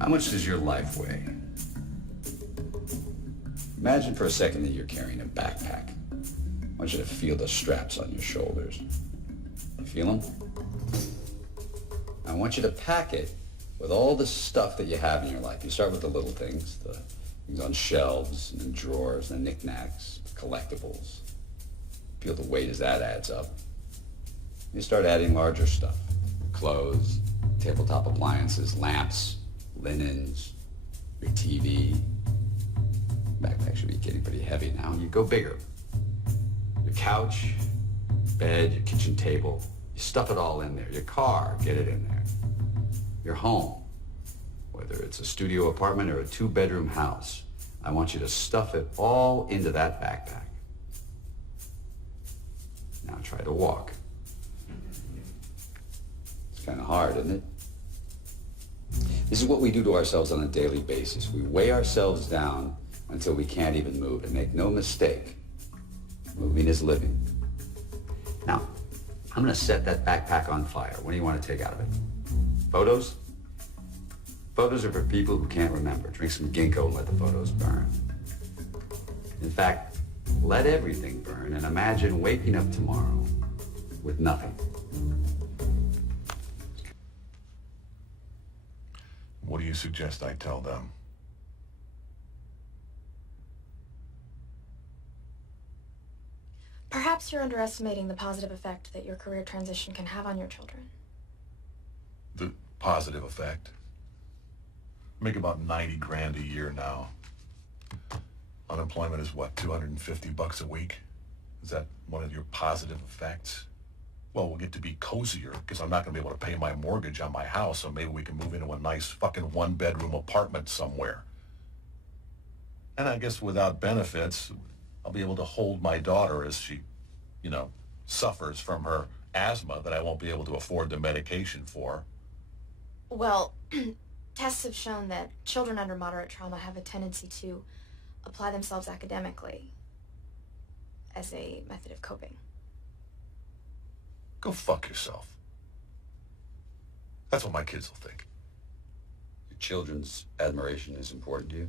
How much does your life weigh? Imagine for a second that you're carrying a backpack. I want you to feel the straps on your shoulders. You feel them? I want you to pack it with all the stuff that you have in your life. You start with the little things, the things on shelves and in drawers, the knickknacks, collectibles. Feel the weight as that adds up. You start adding larger stuff. Clothes, tabletop appliances, lamps, linens, your TV. Backpack should be getting pretty heavy now. You go bigger. Your couch, bed, your kitchen table. You stuff it all in there. Your car, get it in there. Your home, whether it's a studio apartment or a 2-bedroom house, I want you to stuff it all into that backpack. Now try to walk. It's kind of hard, isn't it? This is what we do to ourselves on a daily basis. We weigh ourselves down until we can't even move. And make no mistake, moving is living. Now, I'm going to set that backpack on fire. What do you want to take out of it? Photos? Photos are for people who can't remember. Drink some ginkgo and let the photos burn. In fact, let everything burn and imagine waking up tomorrow with nothing. What do you suggest I tell them? Perhaps you're underestimating the positive effect that your career transition can have on your children. The positive effect? I make about 90 grand a year now. Unemployment is what, 250 bucks a week? Is that one of your positive effects? Well, we'll get to be cozier because I'm not going to be able to pay my mortgage on my house, so maybe we can move into a nice fucking 1-bedroom apartment somewhere. And I guess without benefits, I'll be able to hold my daughter as she, suffers from her asthma that I won't be able to afford the medication for. Well, tests have shown that children under moderate trauma have a tendency to apply themselves academically as a method of coping. Go fuck yourself. That's what my kids will think. Your children's admiration is important to you?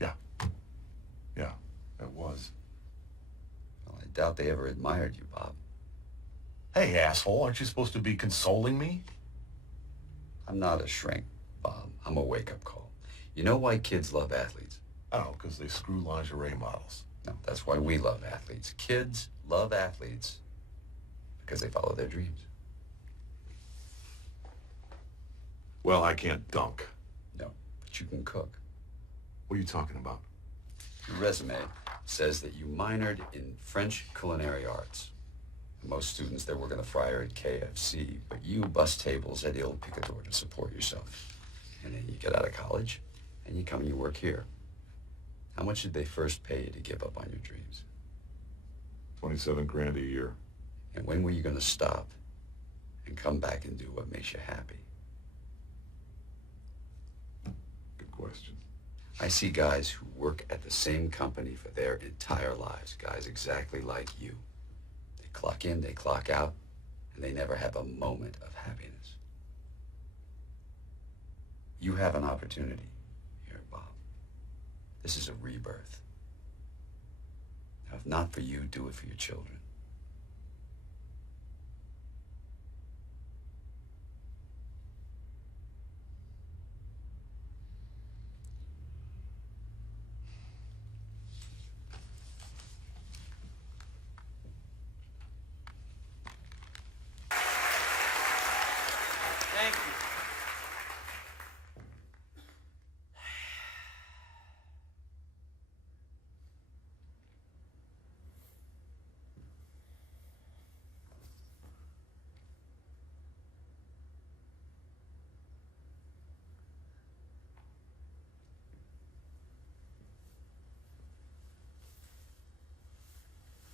Yeah, it was. Well, I doubt they ever admired you, Bob. Hey, asshole, aren't you supposed to be consoling me? I'm not a shrink, Bob. I'm a wake-up call. You know why kids love athletes? I don't know, because they screw lingerie models. No, that's why we love athletes. Kids love athletes because they follow their dreams. Well, I can't dunk. No, but you can cook. What are you talking about? Your resume says that you minored in French culinary arts. Most students, they work in the fryer at KFC, but you bus tables at Il Picador to support yourself. And then you get out of college, and you come and you work here. How much did they first pay you to give up on your dreams? 27 grand a year. And when were you going to stop and come back and do what makes you happy? Good question. I see guys who work at the same company for their entire lives, guys exactly like you. They clock in, they clock out, and they never have a moment of happiness. You have an opportunity here, Bob. This is a rebirth. Now, if not for you, do it for your children. Thank you.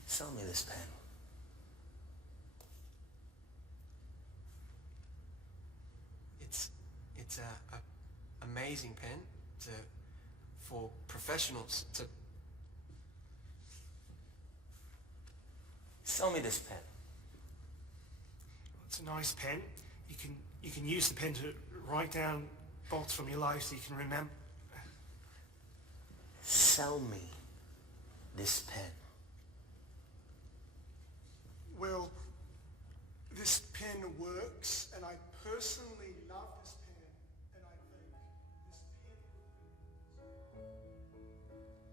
Sell me this pen. It's a amazing pen for professionals to sell me this pen. It's a nice pen. You can use the pen to write down thoughts from your life so you can remember. Sell me this pen. Well, this pen works, and I personally love this pen, and I think this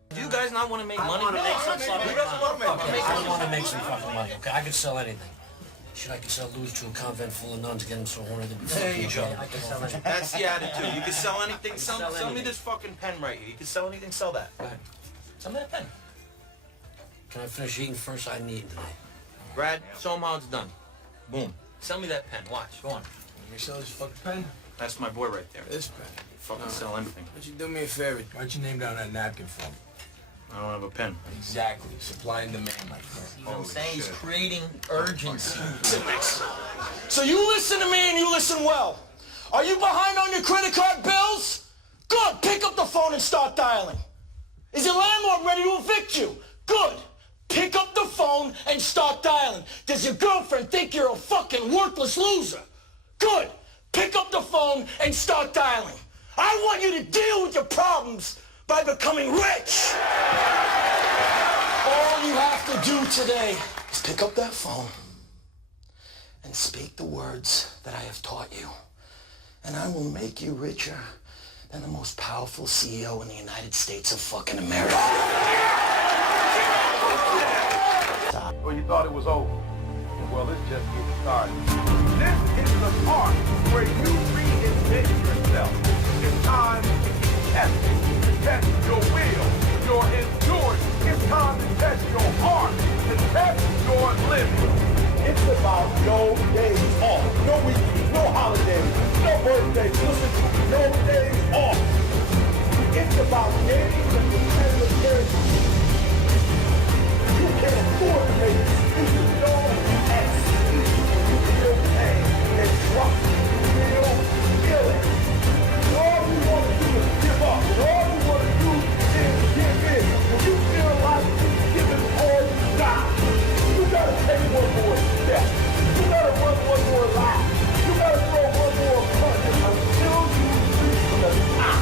pen... Do you guys not want to make money? I want to make some fucking money. I want to make some fucking money, okay? I could sell anything. Shit, I could sell Louis to a convent full of nuns, get them so horny they'd be fucking each other. I can sell anything. That's the attitude. You can sell anything. Sell me this fucking pen right here. You can sell anything, sell that. Go ahead. Sell me that pen. Can I finish eating first? I ain't eating tonight. Brad, show him how it's done. Boom. Sell me that pen. Watch. Go on. Let me sell this fucking pen. That's my boy right there. This pen. Fucking sell anything. Why don't you do me a favor? Write your name down on that napkin for me. I don't have a pen. Exactly. Supply and demand, my friend. You know what I'm saying? He's creating urgency. So you listen to me and you listen well. Are you behind on your credit card bills? Good. Pick up the phone and start dialing. Is your landlord ready to evict you? Good. Pick up the phone and start dialing. Does your girlfriend think you're a fucking worthless loser? Good. Pick up the phone and start dialing. I want you to deal with your problems by becoming rich. All you have to do today is pick up that phone and speak the words that I have taught you. And I will make you richer than the most powerful CEO in the United States of fucking America. Well, you thought it was over. Well, it's just getting started. This is the part where you reinvent yourself. It's time to test it, to test your will, your endurance. It's time to test your heart, to test your living. It's about no days off, no weekends, no holidays, no birthdays. Listen to me, no days off. It's about gaining the competitive edge. You can't afford to make excuses, no excuse. Feel pain and trust. Feel it. All you want to do is give up. All you want to do is give in. When you feel like giving all you got, you gotta take one more step. You gotta run one more lap. You gotta throw one more punch until you reach the top.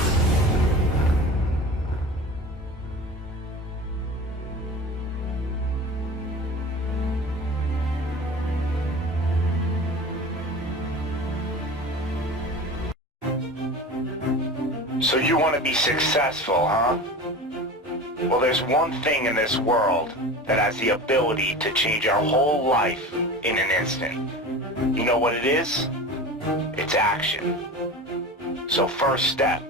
So you want to be successful, huh? Well, there's one thing in this world that has the ability to change our whole life in an instant. You know what it is? It's action. So first step,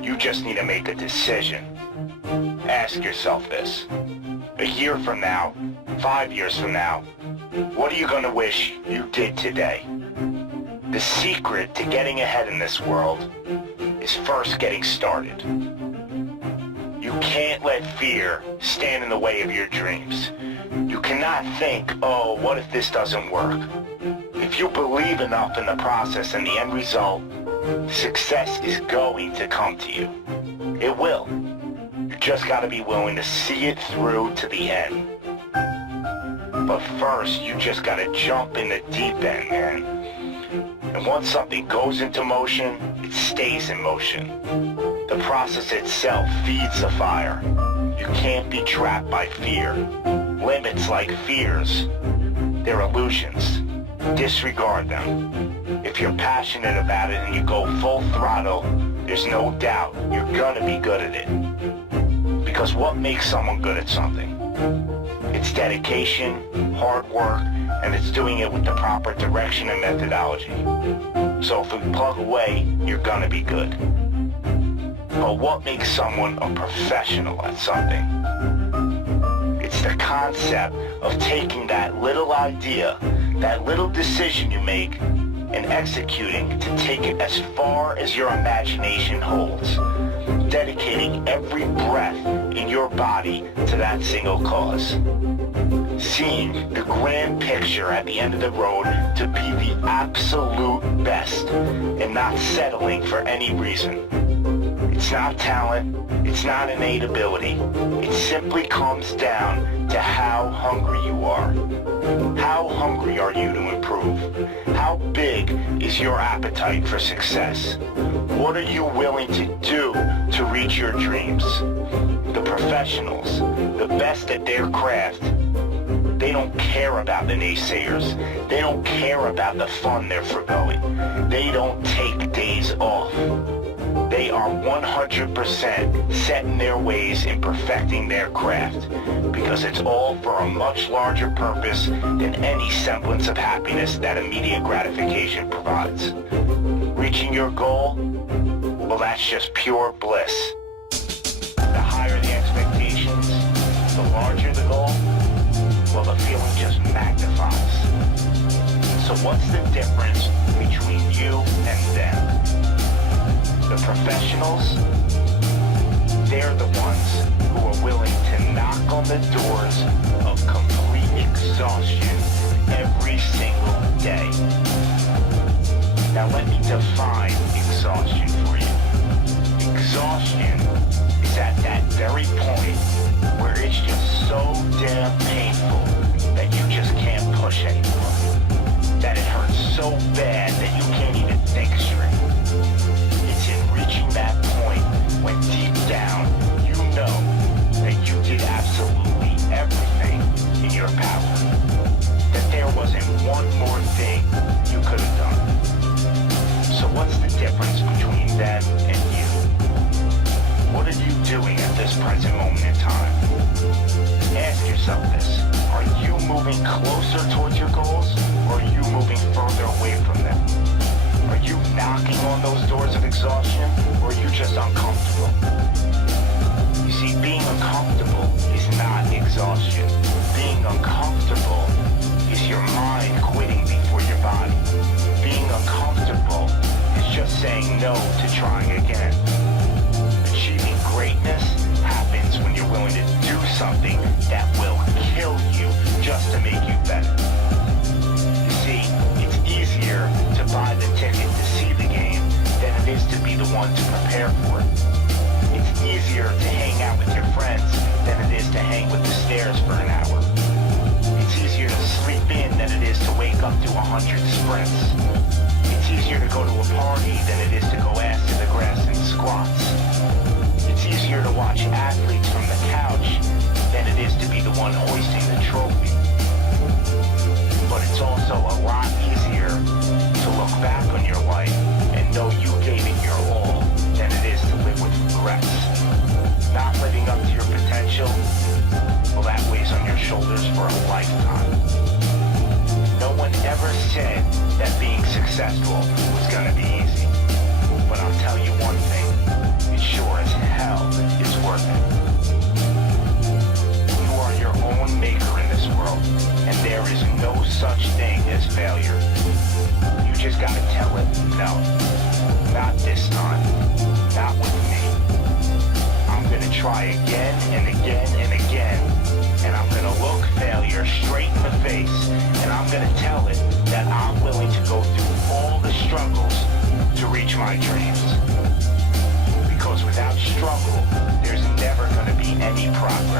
you just need to make a decision. Ask yourself this. A year from now, 5 years from now, what are you going to wish you did today? The secret to getting ahead in this world is first getting started. You can't let fear stand in the way of your dreams. You cannot think, oh, what if this doesn't work? If you believe enough in the process and the end result, success is going to come to you. It will. You just got to be willing to see it through to the end. But first, you just got to jump in the deep end, man. And once something goes into motion, it stays in motion. The process itself feeds the fire. You can't be trapped by fear. Limits like fears, they're illusions. Disregard them. If you're passionate about it and you go full throttle, there's no doubt you're gonna be good at it. Because what makes someone good at something? It's dedication, hard work, and it's doing it with the proper direction and methodology. So if we plug away, you're gonna be good. But what makes someone a professional at something? It's the concept of taking that little idea, that little decision you make, and executing to take it as far as your imagination holds. Dedicating every breath in your body to that single cause. Seeing the grand picture at the end of the road to be the absolute best and not settling for any reason. It's not talent, it's not innate ability, it's simply comes down to how hungry you are. How hungry are you to improve? How big is your appetite for success? What are you willing to do to reach your dreams? The professionals, the best at their craft, they don't care about the naysayers. They don't care about the fun they're forgoing. They don't take days off. They are 100% set in their ways in perfecting their craft because it's all for a much larger purpose than any semblance of happiness that immediate gratification provides. Reaching your goal, well, that's just pure bliss. The higher the expectations, the larger the goal, well, the feeling just magnifies. So what's the difference between you and them? The professionals, they're the ones who are willing to knock on the doors of complete exhaustion every single day. Now let me define exhaustion for you. Exhaustion is at that very point where it's just so damn painful that you just can't push anymore. That it hurts so bad that you can't even think straight. It's in reaching that point when deep down you know that you did absolutely everything in your power. That there wasn't one more thing you could have done. So what's the difference between them and you? What are you doing at this present moment in time? Ask yourself this. Are you moving closer towards your goals, or are you moving further away from them? Are you knocking on those doors of exhaustion, or are you just uncomfortable? You see, being uncomfortable is not exhaustion. Being uncomfortable is your mind quitting before your body. Being uncomfortable is just saying no to trying again. Achieving greatness happens when you're willing to do something that will kill you just to make you better. You see, it's easier to buy the ticket to see the game than it is to be the one to prepare for it. It's easier to hang out with your friends than it is to hang with the stairs for an hour. It's easier to sleep in than it is to wake up to 100 sprints. It's easier to go to a party than it is to go ass to the grass and squats. It's easier to watch athletes from the couch than it is to be the one hoisting the trophy. But it's also a lot easier to look back on your life and know you gave it your all than it is to live with regrets. Not living up to your potential, well, that weighs on your shoulders for a lifetime. No one ever said that being successful was gonna be easy. But I'll tell you one thing, it sure as hell is worth it. You are your own maker in this world, and there is no such thing as failure. You just gotta tell it, no, not this time, not with me. I'm gonna try again and again and again, and I'm gonna look failure straight in the face, and I'm gonna tell it that I'm willing to go through all the struggles to reach my dreams. Because without struggle, there's never gonna be any progress.